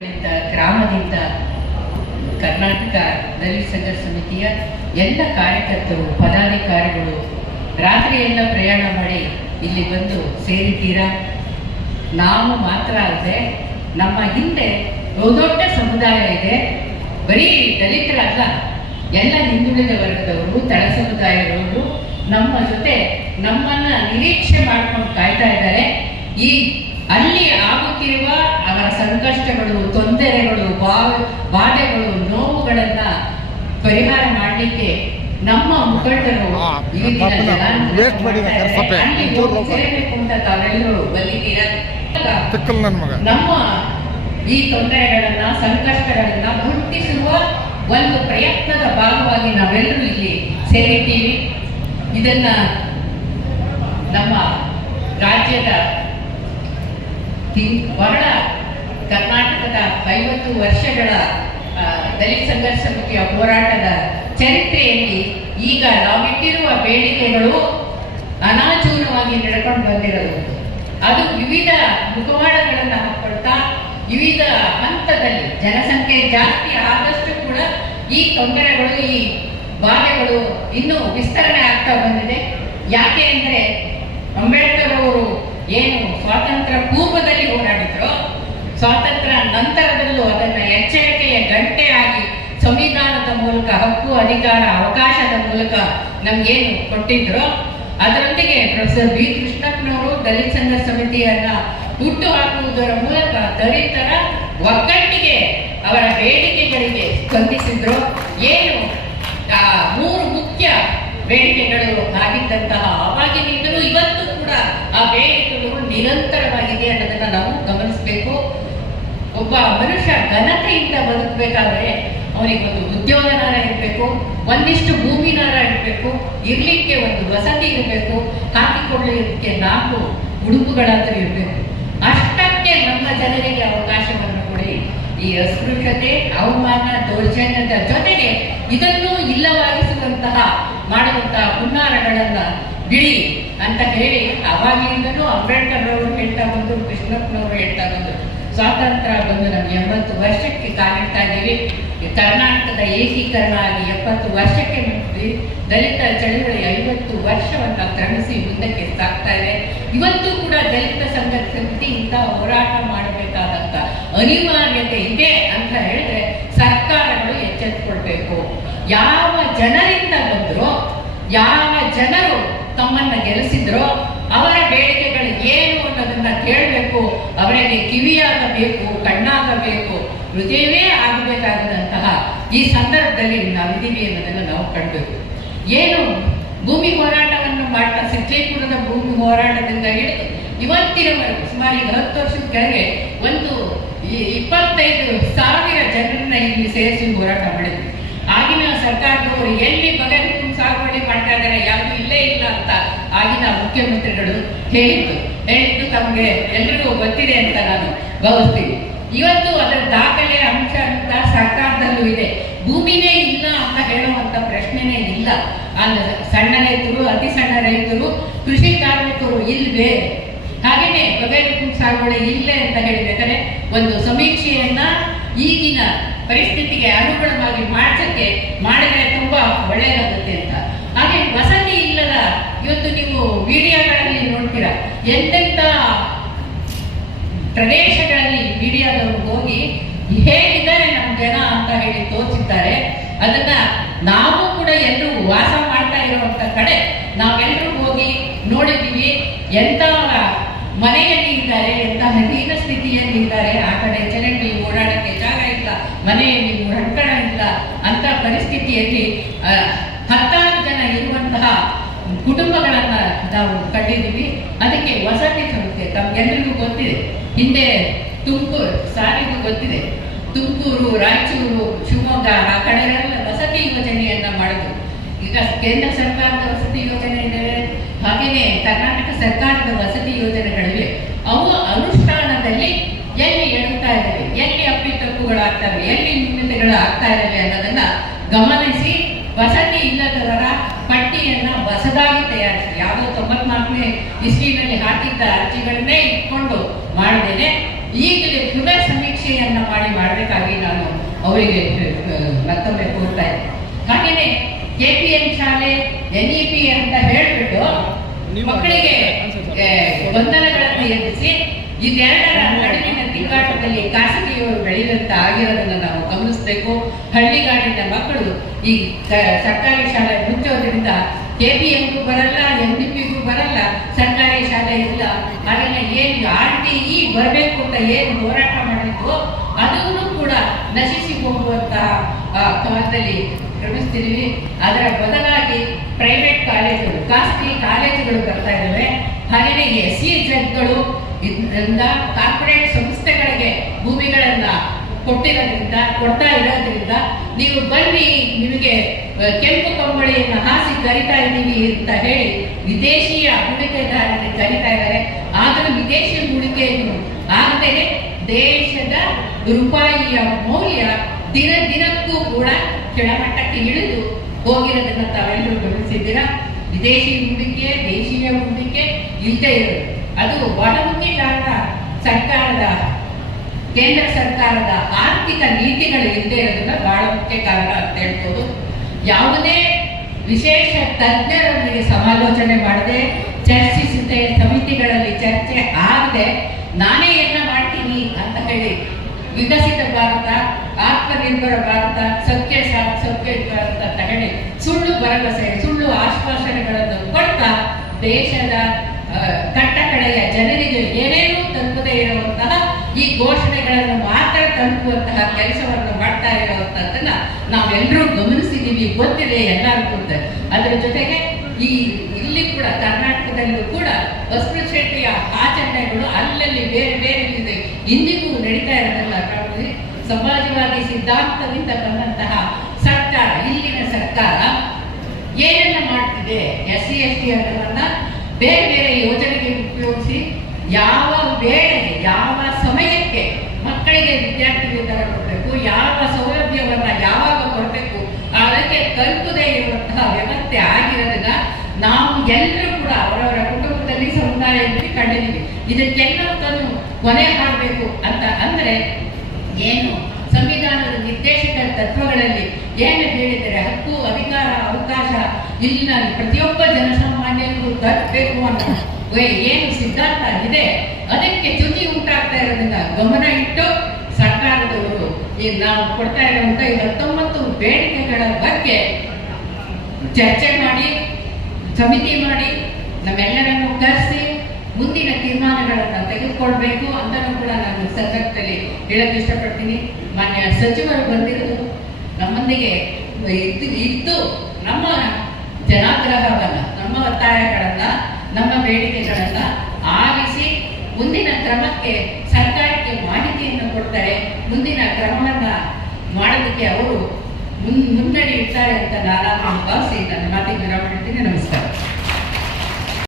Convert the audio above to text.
ಗ್ರಾಮದಿಂದ ಕರ್ನಾಟಕ ದಲಿತ ಸಂಘರ್ಷ ಸಮಿತಿಯ ಎಲ್ಲ ಕಾರ್ಯಕರ್ತರು ಪದಾಧಿಕಾರಿಗಳು ರಾತ್ರಿಯೆಲ್ಲ ಪ್ರಯಾಣ ಮಾಡಿ ಇಲ್ಲಿ ಬಂದು ಸೇರಿದ್ದೀರಾ. ನಾವು ಮಾತ್ರ ಅಲ್ಲದೆ ನಮ್ಮ ಹಿಂದೆ ದೊಡ್ಡ ಸಮುದಾಯ ಇದೆ. ಬರೀ ದಲಿತರಲ್ಲ, ಎಲ್ಲ ಹಿಂದುಳಿದ ವರ್ಗದವರು, ತಳ ಸಮುದಾಯದವರು ನಮ್ಮ ಜೊತೆ ನಮ್ಮನ್ನ ನಿರೀಕ್ಷೆ ಮಾಡ್ಕೊಂಡು ಕಾಯ್ತಾ ಇದ್ದಾರೆ. ಈ ಅಲ್ಲಿ ಆಗುತ್ತಿರುವ ಅವರ ಸಂಕಷ್ಟಗಳು, ತೊಂದರೆಗಳು, ಬಾಧೆಗಳು, ನೋವುಗಳನ್ನ ಪರಿಹಾರ ಮಾಡಲಿಕ್ಕೆ ನಮ್ಮ ಮುಖಂಡರು ಸೇರಬೇಕು ಅಂತ ತಾವೆಲ್ಲರೂ ಬಂದಿದ್ದೀರ. ನಮ್ಮ ಈ ತೊಂದರೆಗಳನ್ನ, ಸಂಕಷ್ಟಗಳನ್ನ ಗುರುತಿಸುವ ಒಂದು ಪ್ರಯತ್ನದ ಭಾಗವಾಗಿ ನಾವೆಲ್ಲರೂ ಇಲ್ಲಿ ಸೇರಿದ್ದೀವಿ. ಇದನ್ನ ನಮ್ಮ ರಾಜ್ಯದ ಬಹಳ ಕರ್ನಾಟಕದ 50 ವರ್ಷಗಳ ದಲಿತ ಸಂಘರ್ಷ ಸಮಿತಿಯ ಹೋರಾಟದ ಚರಿತ್ರೆಯಲ್ಲಿ ಈಗ ನಾವಿಟ್ಟಿರುವ ಬೇಡಿಕೆಗಳು ಅನಾಚೂರವಾಗಿ ನಡ್ಕೊಂಡು ಬಂದಿರೋದು. ಅದು ವಿವಿಧ ಮುಖವಾಡಗಳನ್ನು ಹಾಕೊಳ್ತಾ ವಿವಿಧ ಹಂತದಲ್ಲಿ ಜನಸಂಖ್ಯೆ ಜಾಸ್ತಿ ಆದಷ್ಟು ಕೂಡ ಈ ತೊಂದರೆಗಳು, ಈ ಬಾಧೆಗಳು ಇನ್ನೂ ವಿಸ್ತರಣೆ ಆಗ್ತಾ ಬಂದಿದೆ. ಯಾಕೆ ಅಂದರೆ ಅಂಬೇಡ್ಕರ್ ಅವರು ಏನು ಸ್ವಾತಂತ್ರ್ಯ ಪೂರ್ವದಲ್ಲಿ ಹೋರಾಡಿದ್ರು, ಸ್ವಾತಂತ್ರ್ಯ ನಂತರದಲ್ಲೂ ಅದನ್ನು ಎಚ್ಚರಿಕೆಯ ಗಂಟೆ ಆಗಿ ಸಂವಿಧಾನದ ಮೂಲಕ, ಹಕ್ಕು, ಅಧಿಕಾರ, ಅವಕಾಶದ ಮೂಲಕ ನಮ್ಗೇನು ಕೊಟ್ಟಿದ್ರು, ಅದರೊಂದಿಗೆ ಪ್ರೊಫೆಸರ್ ಬಿ ಕೃಷ್ಣಪ್ಪನವರು ದಲಿತ ಸಂಘರ್ಷ ಸಮಿತಿಯನ್ನ ಹುಟ್ಟು ಹಾಕುವುದರ ಮೂಲಕ ದಲಿತರ ಒಗ್ಗಟ್ಟಿಗೆ, ಅವರ ಬೇಡಿಕೆಗಳಿಗೆ ಸ್ಪಂದಿಸಿದ್ರು. ಏನು 3 ಮುಖ್ಯ ಬೇಡಿಕೆಗಳು ಆಗಿದ್ದಂತಹ ಅವಾಗಿನಿಂದಲೂ ಇವತ್ತು ಕೂಡ ಆ ಬೇಡಿಕೆಗಳು ನಿರಂತರವಾಗಿದೆ ಅನ್ನೋದನ್ನ ನಾವು ಗಮನಿಸಬೇಕು. ಒಬ್ಬ ಮನುಷ್ಯ ಘನತೆಯಿಂದ ಬದುಕಬೇಕಾದ್ರೆ ಅವನಿಗೊಂದು ಉದ್ಯೋಗನಾರ ಇರಬೇಕು, ಒಂದಿಷ್ಟು ಭೂಮಿನಾರ ಇರಬೇಕು, ಇರ್ಲಿಕ್ಕೆ ಒಂದು ವಸತಿ ಇರಬೇಕು, ಹಾಕಿಕೊಳ್ಳಲಿಕ್ಕೆ 4 ಉಡುಪುಗಳಾದರೂ ಇರಬೇಕು. ಅಷ್ಟಕ್ಕೆ ನಮ್ಮ ಜನರಿಗೆ ಅವಕಾಶವನ್ನು ಕೊಡಿ. ಈ ಅಸ್ಪೃಶ್ಯತೆ, ಅವಮಾನ, ದೌರ್ಜನ್ಯದ ಜೊತೆಗೆ ಇದನ್ನು ಇಲ್ಲವಾಗಿಸುವಂತಹ ಮಾಡುವಂತಹ ಹುನ್ನಾರಗಳನ್ನ ಬಿಡಿ ಅಂತ ಹೇಳಿ ಅವಾಗಿಂದಲೂ ಅಂಬೇಡ್ಕರ್ ಅವರು ಹೇಳ್ತಾ ಬಂದು, ಕೃಷ್ಣಪ್ಪನವರು ಹೇಳ್ತಾ ಬಂದು, ಸ್ವಾತಂತ್ರ್ಯ ಬಂದು ನಮ್ಗೆ 80 ವರ್ಷಕ್ಕೆ ಕಾಲಿಡ್ತಾ ಇದ್ದೀವಿ. ಕರ್ನಾಟಕದ ಏಕೀಕರಣ ಆಗಿ 70 ವರ್ಷಕ್ಕೆ ಮುಗಿದ್ವಿ. ದಲಿತ ಚಳವಳಿ 50 ವರ್ಷವನ್ನ ಕ್ರಮಿಸಿ ಮುಂದಕ್ಕೆ ಸಾಗ್ತಾ ಇದೆ. ಇವತ್ತು ಕೂಡ ದಲಿತ ಸಂಘರ್ಷ ಸಮಿತಿ ಇಂಥ ಹೋರಾಟ ಮಾಡಬೇಕಾದಂತ ಅನಿವಾರ್ಯತೆ ಇದೆ ಅಂತ ಹೇಳಿದ್ರೆ ಸರ್ಕಾರಗಳು ಎಚ್ಚೆತ್ತುಕೊಳ್ಬೇಕು. ಯಾವ ಜನರಿಂದ ಬಂದ್ರು, ಯಾವ ಜನರು ತಮ್ಮನ್ನ ಗೆಲ್ಲಿಸಿದ್ರೋ ಅವರ ಬೇಡಿಕೆಗಳು ಏನು ಅನ್ನೋದನ್ನ ಕೇಳಬೇಕು. ಅವರಿಗೆ ಕಿವಿಯಾಗಬೇಕು, ಕಣ್ಣಾಗಬೇಕು, ಹೃದಯವೇ ಆಗಬೇಕಾದಂತಹ ಈ ಸಂದರ್ಭದಲ್ಲಿ ನಾವಿದ್ದೀವಿ ಅನ್ನೋದನ್ನು ನಾವು ಕಾಣಬೇಕು. ಏನು ಭೂಮಿ ಹೋರಾಟವನ್ನು ಮಾಡ್ತಾ, ಸಿದ್ಲಿಪುರದ ಭೂಮಿ ಹೋರಾಟದಿಂದ ಹಿಡಿದು ಇವತ್ತಿನವರೆಗೂ ಸುಮಾರು 10 ವರ್ಷದ ಕೆಳಗೆ ಒಂದು 25,000 ಜನರನ್ನ ಇಲ್ಲಿ ಸೇರಿಸಿ ಹೋರಾಟ ಮಾಡಿದ್ವಿ. ಆಗಿನ ಸರ್ಕಾರದವರು ಎಲ್ಲಿ ಬಗೆಹರಿತು ಸಾಗುವಳಿ ಮಾಡ್ತಾ ಇದ್ದಾರೆ, ಯಾವುದು ಇಲ್ಲೇ ಇಲ್ಲ ಅಂತ ಆಗಿನ ಮುಖ್ಯಮಂತ್ರಿಗಳು ಹೇಳಿದ್ದು ತಮಗೆ ಎಲ್ರಿಗೂ ಗೊತ್ತಿದೆ ಅಂತ ನಾನು ಭಾವಿಸ್ತೀನಿ. ಇವತ್ತು ಅದರ ದಾಖಲೆ ಅಂಶ ಅಂತ ಸರ್ಕಾರದಲ್ಲೂ ಇದೆ. ಭೂಮಿನೇ ಇಲ್ಲ ಅಂತ ಹೇಳುವಂತ ಪ್ರಶ್ನೆನೇ ಇಲ್ಲ. ಸಣ್ಣ ರೈತರು, ಅತಿ ಸಣ್ಣ ರೈತರು, ಕೃಷಿ ಕಾರ್ಮಿಕರು ಇಲ್ವೇ, ಹಾಗೇನೆ ಬಗೆಹರಿತು ಸಾಗುವಳಿ ಇಲ್ಲೇ ಅಂತ ಹೇಳಿಬೇಕಾದ್ರೆ ಒಂದು ಸಮೀಕ್ಷೆಯನ್ನ ಈಗಿನ ಪರಿಸ್ಥಿತಿಗೆ ಅನುಗುಣವಾಗಿ ಮಾಡಿಸಕ್ಕೆ ಮಾಡಿದ್ರೆ ತುಂಬಾ ಒಳ್ಳೆಯದಾಗುತ್ತೆ ಅಂತ. ಹಾಗೆ ವಸತಿ ಇಲ್ಲದ, ಇವತ್ತು ನೀವು ಮೀಡಿಯಾಗಳಲ್ಲಿ ನೋಡ್ತೀರಾ, ಎಂತೆಂತ ಪ್ರದೇಶಗಳಲ್ಲಿ ಮೀಡಿಯಾದವರು ಹೋಗಿ ಹೇಗಿದ್ದಾರೆ ನಮ್ಮ ಜನ ಅಂತ ಹೇಳಿ ತೋರಿಸಿದ್ದಾರೆ. ಅದನ್ನ ನಾವು ಕೂಡ ಎಲ್ಲರೂ ವಾಸ ಮಾಡ್ತಾ ಇರುವಂತ ಕಡೆ ನಾವೆಲ್ಲರೂ ಹೋಗಿ ನೋಡಿದ್ದೀವಿ. ಎಂತ ಮನೆಯಲ್ಲಿ ಇದ್ದಾರೆ, ಎಂತ ಹೀನ ಸ್ಥಿತಿಯಲ್ಲಿ ಇದ್ದಾರೆ. ಆ ಕಡೆ ಚರಂಡಿ, ಓಡಾಡಕ್ಕೆ ಜಾಗ ಇಲ್ಲ, ಮನೆಯಲ್ಲಿ ಹೊಂಟಣ ಇಲ್ಲ ಅಂತ ಪರಿಸ್ಥಿತಿಯಲ್ಲಿ 10 ಜನ ಇರುವಂತಹ ಕುಟುಂಬಗಳನ್ನ ನಾವು ಕಂಡಿದ್ದೀವಿ. ಅದಕ್ಕೆ ವಸತಿ ಸಮಸ್ಯೆ ತಮ್ಗೆಲ್ಲರಿಗೂ ಗೊತ್ತಿದೆ. ಹಿಂದೆ ತುಮಕೂರು ಸಾರಿಗೂ ಗೊತ್ತಿದೆ, ತುಮಕೂರು, ರಾಯಚೂರು, ಶಿವಮೊಗ್ಗ ಆ ಕಡೆಗಳೆಲ್ಲ ವಸತಿ ಯೋಜನೆಯನ್ನ ಮಾಡಿದ್ರು. ಈಗ ಕೇಂದ್ರ ಸರ್ಕಾರದ ವಸತಿ ಯೋಜನೆ ಇದೆ, ಹಾಗೇನೆ ಕರ್ನಾಟಕ ಸರ್ಕಾರದ ವಸತಿ ಯೋಜನೆಗಳಿವೆ. ಅವು ಅನುಷ್ಠಾನದಲ್ಲಿ ಎಲ್ಲಿ ಎಡುತ್ತಾ ಇದ್ದಾವೆ, ಎಲ್ಲಿ ಅಪ್ಪಿತಪ್ಪುಗಳಾಗ್ತವೆ, ಎಲ್ಲಿ ನ್ಯೂನತೆಗಳು ಆಗ್ತಾ ಇದ್ದಾವೆ ಅನ್ನೋದನ್ನ ಗಮನಿಸಿ ವಸತಿ ಇಲ್ಲದವರ ಪಟ್ಟಿಯನ್ನ ಹೊಸದಾಗಿ ತಯಾರಿಸಿ, ಯಾವುದೋ 94ನೇ ಇಸ್ವಿನಲ್ಲಿ ಹಾಕಿದ್ದ ಅರ್ಜಿಗಳನ್ನೇ ಇಟ್ಕೊಂಡು ಮಾಡದೇನೆ ಈಗಲೇ ಪುನಃ ಸಮೀಕ್ಷೆ ಸಮೀಕ್ಷೆಯನ್ನ ಮಾಡಬೇಕಾಗಿ ನಾನು ಅವರಿಗೆ ಮತ್ತೊಮ್ಮೆ ಕೋರ್ತಾ ಇದ್ದೆ. ಹಾಗೆಯೇ KPN ಶಾಲೆ NEP ಅಂತ ಹೇಳ್ಬಿಟ್ಟು ಮಕ್ಕಳಿಗೆ ಗೊಂದಲಗಳನ್ನು ಎದುರಿಸಿ ಇದೆರಡರ ನಡುವಿನ ತಿಕ್ಕಾಟದಲ್ಲಿ ಖಾಸಗಿಯವರು ಬೆಳೆದಂತ ಆಗಿರೋದನ್ನ ನಾವು ಗಮನಿಸಬೇಕು. ಹಳ್ಳಿಗಾಡಿನ ಮಕ್ಕಳು ಈ ಸರ್ಕಾರಿ ಶಾಲೆ ಮುಚ್ಚೋದ್ರಿಂದ KPNಗೂ ಬರಲ್ಲ, NEPಗೂ ಬರಲ್ಲ, ಸರ್ಕಾರಿ ಶಾಲೆ ಇಲ್ಲ. ಹಾಗೆಯೇ ಏನು RTE ಬರಬೇಕು ಅಂತ ಏನು ಹೋರಾಟ ಮಾಡಿದ್ವು ಅದನ್ನು ಕೂಡ ನಶಿಸಿ ಹೋಗುವಂತಹ ಕಾಲದಲ್ಲಿ ಕ್ರಮಿಸ್ತಿದ್ವಿ. ಅದರ ಬದಲಾಗಿ ಪ್ರೈವೇಟ್ ಕಾಲೇಜುಗಳು, ಖಾಸಗಿ ಕಾಲೇಜುಗಳು ಬರ್ತಾ ಇದ್ದಾವೆ. ಹಾಗೆಯೇ SEZಗಳು ಇದರಿಂದ ಕಾರ್ಪೊರೇಟ್ ಸಂಸ್ಥೆಗಳಿಗೆ ಭೂಮಿಗಳನ್ನ ಕೊಡ್ತಾ ಇರೋದ್ರಿಂದ ನೀವು ಬನ್ನಿ, ನಿಮಗೆ ಕೆಂಪು ಕಂಬಳಿಯನ್ನು ಹಾಸಿ ಕರಿತಾ ಇದ್ದೀವಿ ಅಂತ ಹೇಳಿ ವಿದೇಶಿಯ ಹೂಡಿಕೆದಾರರಿಗೆ ಕರಿತಾ ಇದ್ದಾರೆ. ಆದರೂ ವಿದೇಶಿ ಹೂಡಿಕೆಯನ್ನು ಆಗದೆ ದೇಶದ ರೂಪಾಯಿಯ ಮೌಲ್ಯ ದಿನಕ್ಕೂ ಕೂಡ ಕೆಳಮಟ್ಟಕ್ಕೆ ಇಳಿದು ಹೋಗಿರೋದನ್ನ ತಾವೆಲ್ಲರೂ ಗಮನಿಸಿದ್ದೀರಾ. ವಿದೇಶಿ ಹೂಡಿಕೆ, ದೇಶೀಯ ಹೂಡಿಕೆ ಇಲ್ಲದೆ ಇರೋದು ಅದು ಬಹಳ ಮುಖ್ಯ ಕಾರಣ. ಕೇಂದ್ರ ಸರ್ಕಾರದ ಆರ್ಥಿಕ ನೀತಿಗಳು ಇಲ್ಲದೆ ಇರೋದನ್ನ ಬಹಳ ಮುಖ್ಯ ಕಾರಣ ಅಂತ ಹೇಳ್ಬೋದು. ಯಾವುದೇ ವಿಶೇಷ ತಜ್ಞರೊಂದಿಗೆ ಸಮಾಲೋಚನೆ ಮಾಡದೆ, ಚರ್ಚಿಸದೆ, ಸಮಿತಿಗಳಲ್ಲಿ ಚರ್ಚೆ ಆಗದೆ ನಾನೇ ಎಲ್ಲ ಮಾಡ್ತೀನಿ ಅಂತ ಹೇಳಿ ವಿಕಸಿತ ಭಾರತ, ಆತ್ಮನಿರ್ಭರ ಭಾರತ, ಸತ್ಯ ಭಾರತ ಅಂತ ಹೇಳಿ ಸುಳ್ಳು ಭರವಸೆ, ಸುಳ್ಳು ಆಶ್ವಾಸನೆಗಳನ್ನು ಕೊಡ್ತಾ ದೇಶದ ಕಟ್ಟಕಡೆಯ ಜನರಿಗೆ ಏನೇನೂ ತಲುಪದೇ ಇರುವಂತಹ ಈ ಘೋಷಣೆಗಳನ್ನು ಮಾತ್ರ ತಲುಪುವಂತಹ ಕೆಲಸವನ್ನು ಮಾಡ್ತಾ ಇರುವಂತಹದ್ದನ್ನ ನಾವೆಲ್ಲರೂ ಗಮನಿಸಿದ್ದೀವಿ, ಗೊತ್ತಿದೆ ಎಲ್ಲರಿಗೂ. ಅದರ ಜೊತೆಗೆ ಇಲ್ಲಿ ಕೂಡ ಕರ್ನಾಟಕದಲ್ಲೂ ಕೂಡ ಅಸ್ಪೃಶ್ಯತೆಯ ಆಚರಣೆಗಳು ಅಲ್ಲಲ್ಲಿ ಬೇರೆ ಬೇರೆ ಇದೆ, ಇಂದಿಗೂ ನಡೀತಾ ಇರೋದನ್ನ ಕಾಣುವುದು. ಸಮಾಜವಾದಿ ಸಿದ್ಧಾಂತದಿಂದ ಬಂದಂತಹ ಸರ್ಕಾರ, ಇಲ್ಲಿನ ಸರ್ಕಾರ ಏನನ್ನ ಮಾಡ್ತಿದೆ, SC ST ಅನ್ನೋದನ್ನ ಬೇರೆ ಬೇರೆ ಯೋಜನೆಗೆ ಉಪಯೋಗಿಸಿ ಯಾವ ವೇಳೆಗೆ, ಯಾವ ಸಮಯಕ್ಕೆ ಮಕ್ಕಳಿಗೆ ವಿದ್ಯಾರ್ಥಿ ವೇತನ ಕೊಡಬೇಕು, ಯಾವ ಸೌಲಭ್ಯವನ್ನ ಯಾವಾಗ ಕೊಡಬೇಕು ಅದಕ್ಕೆ ತಲುಪದೇ ಇರುವಂತಹ ವ್ಯವಸ್ಥೆ ಆಗಿರೋದನ್ನ ನಾವು ಎಲ್ಲರೂ ಕೂಡ ಅವರವರ ಕುಟುಂಬದಲ್ಲಿ, ಸಮುದಾಯದಲ್ಲಿ ಕಂಡಿದ್ದೀವಿ. ಇದಕ್ಕೆಲ್ಲವನ್ನು ಕೊನೆ ಮಾಡಬೇಕು ಅಂತ ಅಂದ್ರೆ ಏನು ಸಂವಿಧಾನದ ನಿರ್ದೇಶಕ ತತ್ವಗಳಲ್ಲಿ ಏನು ಹೇಳಿದರೆ ಹಕ್ಕು, ಅಧಿಕಾರ, ಅವಕಾಶ ಇಲ್ಲಿನ ಪ್ರತಿಯೊಬ್ಬ ಜನಸಾಮಾನ್ಯರಿಗೂ ತಲುಪಬೇಕು ಅನ್ನೋ ಏನು ಸಿದ್ಧಾಂತ ಇದೆ ಅದಕ್ಕೆ ಚ್ಯುತಿ ಉಂಟಾಗ್ತಾ ಇರೋದ್ರಿಂದ ಗಮನ ಇಟ್ಟು ಸರ್ಕಾರದವರು ನಾವು ಕೊಡ್ತಾ ಇರುವಂತ 19 ಬೇಡಿಕೆಗಳ ಬಗ್ಗೆ ಚರ್ಚೆ ಮಾಡಿ, ಸಮಿತಿ ಮಾಡಿ, ನಮ್ಮೆಲ್ಲರನ್ನು ಕರೆಸಿ ಮುಂದಿನ ತೀರ್ಮಾನಗಳನ್ನು ತೆಗೆದುಕೊಳ್ಬೇಕು ಅಂತಲೂ ಕೂಡ ನಾನು ಸಂದರ್ಭದಲ್ಲಿ ಹೇಳಕ್ ಇಷ್ಟಪಡ್ತೀನಿ. ಮಾನ್ಯ ಸಚಿವರು ಬಂದಿರೋದು ನಮ್ಮೊಂದಿಗೆ ಇದ್ದು ನಮ್ಮ ಜನಾಗ್ರಹವನ್ನ, ನಮ್ಮ ಒತ್ತಾಯಗಳನ್ನ, ನಮ್ಮ ಬೇಡಿಕೆಗಳನ್ನ ಆಲಿಸಿ ಮುಂದಿನ ಕ್ರಮಕ್ಕೆ ಸರ್ಕಾರಕ್ಕೆ ಮಾಹಿತಿಯನ್ನು ಕೊಡ್ತಾರೆ. ಮುಂದಿನ ಕ್ರಮವನ್ನ ಮಾಡೋದಕ್ಕೆ ಅವರು ಮುನ್ನಡೆ ಇಡ್ತಾರೆ ಅಂತ ನಾನು ಭಾವಿಸಿ ನನ್ನ ಮಾತಿಗೆ ವಿರಾಮ ಹೇಳ್ತೀನಿ. ನಮಸ್ಕಾರ.